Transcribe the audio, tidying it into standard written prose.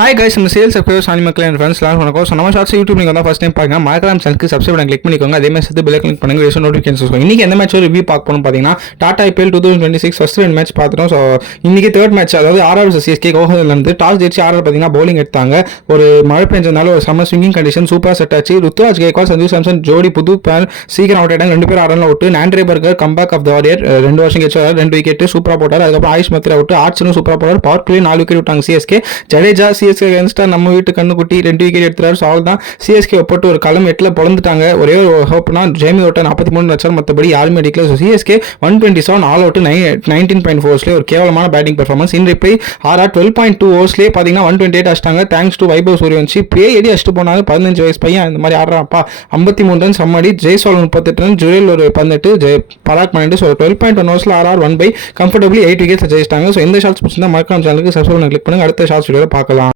Hi guys, நம்ம sales subscribers and மக்கள் and friends எல்லாம் வணக்கம். ஸோ நம்ம ஷார்ட்ஸ் யூடியூப் நீங்கள் தான் ஃபஸ்ட் டைம் பார்க்க மறக்காம சேனலுக்கு சப்ஸ்கிரைப் பண்ணி கிளிக் பண்ணிக்கோங்க. அதே மாதிரி சேர்த்து பெல் கிளிக் பண்ணுங்க, ரேஷன் நோட்டிஃபிகேஷன் வரும். இன்னைக்கு எந்த மேட்ச் ரிவ்யூ பார்க்க போகணும் பார்த்தீங்கன்னா டாடா ஐபிஎல் 2026 ஃபர்ஸ்ட் 2 மேட்ச் பார்த்துட்டோம். ஸோ இன்னைக்கு தேர்ட் மேட்ச், அதாவது ஆர்ஆர் சிஎஸ்கே கோஹிலேருந்து டாஸ் ஜெயிச்சு ஆர்ஆர் பார்த்தீங்கன்னா பவுலிங் எடுத்தாங்க. ஒரு மழை பெஞ்சதுனால ஒரு சம்மர் ஸ்விங்கிங் கண்டிஷன் சூப்பராக செட் ஆச்சு. ருத்துராஜ் கேக்வால், சஞ்சு சாம்சன் ஜோடி புது பேர் சீக்கிரம் அவுட் ஆயிட்டாங்க. 2 பேர் ஆர்டர்ல out. Nandre Burger comeback of the warrior 2 வருஷம் கழிச்சு 2 விக்கெட் சூப்பராக போட்டார். அதுக்கப்புறம் ஆயுஷ் மத்திர அவுட். ஆர்ச்சனும் சூப்பராக போட்டார். பவர் பிளே 4 விக்கெட் விட்டாங்க சிஎஸ்கே. ஜடேஜா சிஎஸ்கே அகேன்ஸ்டா நம்ம வீட்டு கண்ணுக்குட்டி 2 விக்கெட் எடுத்துறாரு. ஸோ தான் சிஎஸ்கே போட்டு ஒரு களம் 8ல் பொழந்துட்டாங்க. ஒரே ஒரு ஹோப்னா ஜேமி ஓட்ட 43 வச்சார், மற்றபடி யாருமே அடிக்கல. ஸோ சிஎஸ்கே 127 ஆல் அவுட் 19.4 ஓவர்ஸ்லேயே ஒரு கேவலமான batting performance. In reply RR 12.2 ஓவர்ஸ்லேயே பார்த்தீங்கன்னா 128 அடிச்சிட்டாங்க. Thanks to Vaibhav Suryavanshi. பேடி அடிச்சுட்டு போனாங்க. 15 வயசு பையன் இந்த மாதிரி ஆடுறாப்பா. 53 ரன் சம்மாடி. ஜெய்ஸ்வால் 38 ரன், ஜுரேல் ஒரு 18, பராக் 12. ஸோ 12.1 ஓவர்ஸில் ஆர்ஆர் 1 பை கம்ஃபர்டபிளி 8 விக்கெட்ஸ் ஜெயிச்சிட்டாங்க. ஸோ இந்த ஷார்ட்ஸ் பிடிச்சிருந்தா மறக்காம சேனலுக்கு சப்ஸ்கிரைப் பண்ணி கிளிக் பண்ணுங்க. அடுத்த ஷார்ட்ஸ் வீடியோவில் பார்க்கலாம்.